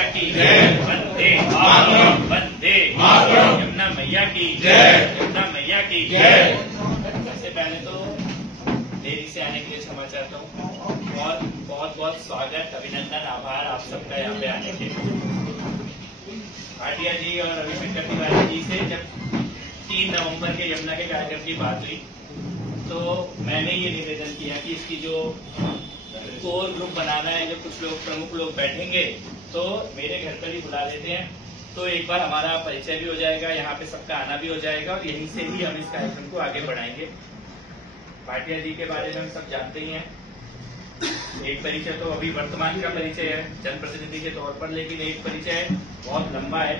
माता की जय। वंदे मातरम। वंदे मातरम। यमुना मैया की जय। यमुना मैया की जय। सबसे पहले तो देरी से आने के लिए क्षमा चाहता हूँ और बहुत बहुत स्वागत, अभिनंदन, आभार आप सबका यहाँ पे आने के लिए। भाटिया जी और रविशंकर तिवारी जी से जब 3 नवंबर के यमुना के कार्यक्रम की बात हुई तो मैंने ये निवेदन किया कि इसकी जो कोर ग्रुप बनाना है, जो कुछ लोग प्रमुख लोग बैठेंगे तो मेरे घर पर ही बुला लेते हैं, तो एक बार हमारा परिचय भी हो जाएगा, यहाँ पे सबका आना भी हो जाएगा और यहीं से ही हम इस कार्यक्रम को आगे बढ़ाएंगे। भाटिया जी के बारे में हम सब जानते ही हैं। एक परिचय तो अभी वर्तमान का परिचय है जनप्रतिनिधि के तौर पर, लेकिन एक परिचय बहुत लंबा है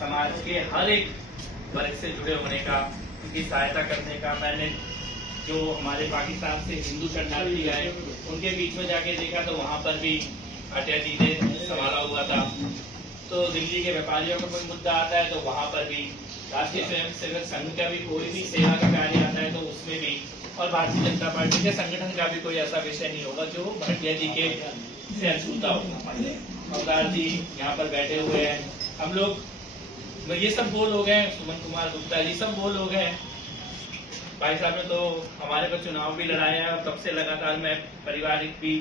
समाज के हर एक वर्ग से जुड़े होने का, उनकी सहायता करने का। मैंने जो हमारे पाकिस्तान से हिंदू शरणार्थी आए उनके बीच में जाके देखा तो वहां पर भी भाटिया जी ने संभाला हुआ था। तो दिल्ली के व्यापारियों का कोई मुद्दा आता है तो वहां पर भी, राष्ट्रीय स्वयंसेवक संघ का भी कोई भी सेवा का कार्य आता है तो उसमें भी, और भारतीय जनता पार्टी के संगठन का भी कोई ऐसा विषय नहीं होगा जो भाटिया जी के से अछूता होगा। अवतार जी यहाँ पर बैठे हुए हैं, हम लोग ये सब वो लोग हैं, सुमन कुमार गुप्ता जी सब वो लोग हैं। भाई साहब ने तो हमारे पर चुनाव भी लड़ाए हैं और तब से लगातार मैं पारिवारिक भी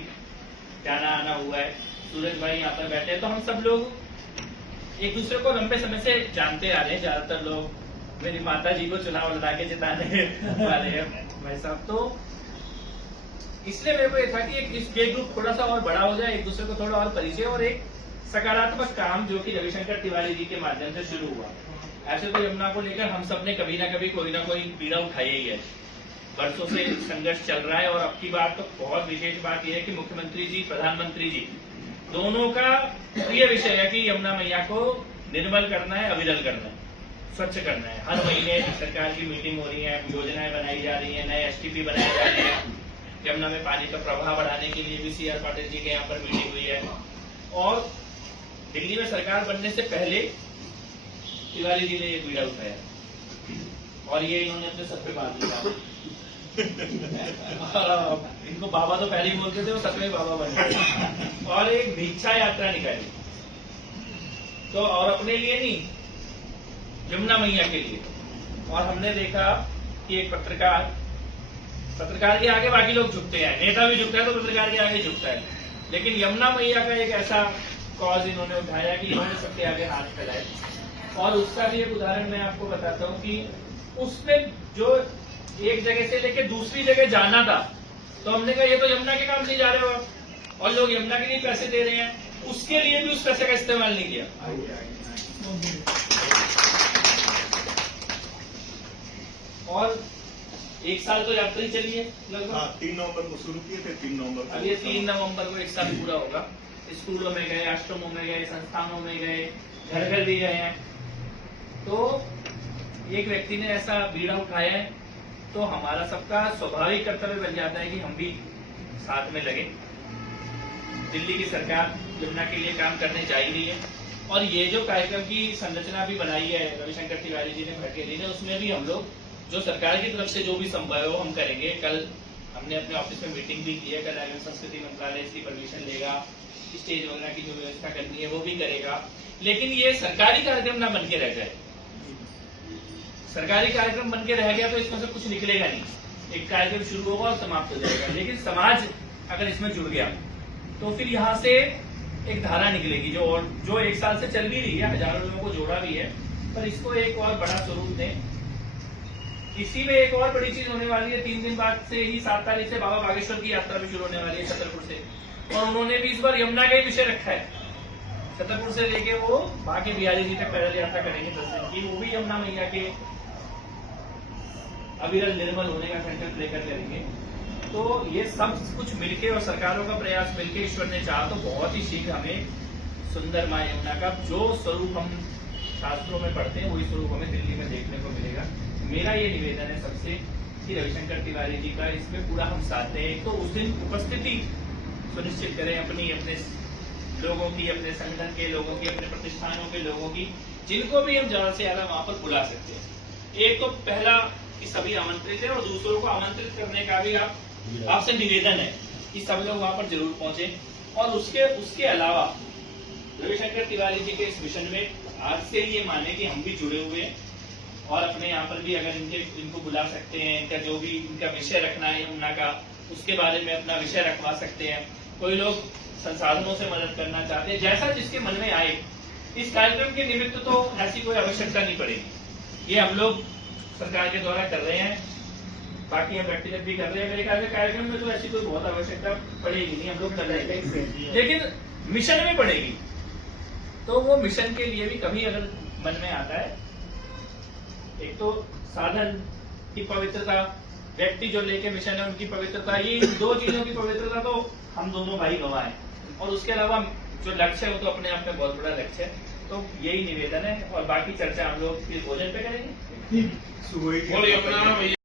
जाना आना हुआ है। सूरज भाई यहाँ पर बैठे हैं, तो हम सब लोग एक दूसरे को लंबे समय से जानते आ रहे हैं। ज्यादातर लोग मेरी माता जी को चुनाव लड़ा के जिताने वाले हैं भाई साहब, तो इसलिए मेरे को ये था कि ये ग्रुप थोड़ा सा और बड़ा हो जाए, एक दूसरे को थोड़ा और परिचय और एक सकारात्मक काम जो कि रविशंकर तिवारी जी के माध्यम से शुरू हुआ। ऐसे तो यमुना को लेकर हम सब ने कभी ना कभी कोई ना कोई पीड़ा उठाई ही है, वर्षों से संघर्ष चल रहा है। और अब की बात तो बहुत विशेष बात यह है कि मुख्यमंत्री जी, प्रधानमंत्री जी दोनों का प्रिय विषय है कि यमुना मैया को निर्मल करना है, अविरल करना है, स्वच्छ करना है। हर महीने सरकार की मीटिंग हो रही है, योजनाएं बनाई जा रही है, नए एसटीपी बनाए जा रहे हैं। यमुना में पानी का प्रवाह बढ़ाने के लिए भी CR पाटिल जी के यहाँ पर मीटिंग हुई है। और दिल्ली में सरकार बनने से पहले तिवारी जी ने ये बीड़ा उठाया और ये इन्होंने अपने सर पे बांध लिया। इनको बाबा तो पहले ही बोलते थे, वो सच में बाबा बन गए और एक भिक्षा यात्रा निकाली। तो और अपने लिए नहीं, यमुना मैया के लिए। और हमने देखा कि एक पत्रकार के आगे बाकी लोग झुकते हैं, नेता भी झुकता है तो पत्रकार के आगे झुकता है, लेकिन यमुना मैया का एक ऐसा कॉज इन्होंने उठाया कि इन्होंने सबके आगे हाथ फैलाए। और उसका भी एक उदाहरण मैं आपको बताता हूँ कि उसने जो एक जगह से लेके दूसरी जगह जाना था, तो हमने कहा ये तो यमुना के काम से जा रहे हो आप, और लोग यमुना के लिए पैसे दे रहे हैं, उसके लिए भी उस पैसे का इस्तेमाल नहीं किया। और 1 साल तो यात्रा ही चली है लगभग। 3 नवंबर को शुरू किए थे, 3 नवंबर अब ये 3 नवंबर को 1 साल पूरा होगा। स्कूलों में गए, आश्रमों में गए, संस्थानों में गए, घर घर भी गए हैं। तो एक व्यक्ति ने ऐसा बीड़ा उठाया है तो हमारा सबका स्वाभाविक कर्तव्य बन जाता है कि हम भी साथ में लगे। दिल्ली की सरकार यमुना के लिए काम करने जा ही रही है और ये जो कार्यक्रम की संरचना भी बनाई है रविशंकर तिवारी जी ने, भाटिया जी ने, उसमें भी हम लोग जो सरकार की तरफ से जो भी संभव है वो हम करेंगे। कल हमने अपने ऑफिस में मीटिंग भी की है, कल आगे संस्कृति मंत्रालय इसकी परमिशन लेगा, स्टेज वगैरह की जो व्यवस्था करनी है वो भी करेगा। लेकिन ये सरकारी कार्यक्रम ना बन के रह जाए। सरकारी कार्यक्रम बन के रह गया तो इसमें से कुछ निकलेगा नहीं। एक कार्यक्रम शुरू होगा और समाप्त हो जाएगा, लेकिन समाज अगर इसमें जुड़ गया तो फिर यहाँ से एक धारा निकलेगी जो 1 साल से चल भी रही है, हजारों लोगों को जोड़ा भी है, पर इसको एक और बड़ा स्वरूप दें। इसी में एक और बड़ी चीज होने वाली है, 3 दिन बाद से ही 7 तारीख से बाबा बागेश्वर की यात्रा भी शुरू होने वाली है छतरपुर से, और उन्होंने भी इस बार यमुना का ही विषय रखा है। छतरपुर से लेके वो बाकी बिहारी जी तक पैदल यात्रा करेंगे 10 दिन की, वो भी यमुना मैया के अविरल निर्मल होने का संकल्प लेकर करेंगे। तो ये सब कुछ मिलके और सरकारों का प्रयास मिलके ईश्वर ने चाहा तो बहुत ही शीघ्र हमें सुंदर मां यमुना का जो स्वरूप हम शास्त्रों में पढ़ते हैं वही स्वरूप हमें दिल्ली में देखने को मिलेगा। मेरा ये निवेदन है सबसे कि रविशंकर तिवारी जी का इसमें पूरा हम साथ दें। एक तो उस दिन उपस्थिति सुनिश्चित करें अपने लोगों की, अपने संगठन के लोगों की, अपने प्रतिष्ठानों के लोगों की, जिनको भी हम ज्यादा से ज्यादा वहां पर बुला सकते हैं। एक तो पहला कि सभी आमंत्रित है और दूसरों को आमंत्रित करने का भी आपसे निवेदन है कि सब लोग वहां पर जरूर पहुंचे। और उसके अलावा रविशंकर तिवारी जी के इस मिशन में आज से ये माने कि हम भी जुड़े हुए हैं और अपने यहाँ पर भी अगर इनको बुला सकते हैं, इनका जो भी इनका विषय रखना है यमुना का, उसके बारे में अपना विषय रखवा सकते हैं। कोई लोग संसाधनों से मदद करना चाहते हैं, जैसा जिसके मन में आए। इस कार्यक्रम के निमित्त तो ऐसी कोई आवश्यकता नहीं पड़ेगी, ये हम लोग सरकार के द्वारा कर रहे हैं, बाकी हम व्यक्तिगत भी कर रहे हैं। मेरे ख्याल से कार्यक्रम में तो ऐसी कोई बहुत आवश्यकता पड़ेगी नहीं, हम लोग कर रहे हैं, लेकिन मिशन में पड़ेगी। तो वो मिशन के लिए भी कभी अगर मन में आता है, एक तो साधन की पवित्रता, व्यक्ति जो लेके मिशन है उनकी पवित्रता, ये दो चीजों की पवित्रता तो हम दोनों भाई गवाह हैं। और उसके अलावा जो लक्ष्य है वो तो अपने आप में बहुत बड़ा लक्ष्य है। तो यही निवेदन है और बाकी चर्चा हम लोग फिर भोजन पे करेंगे। सुबह की बोलिए अपना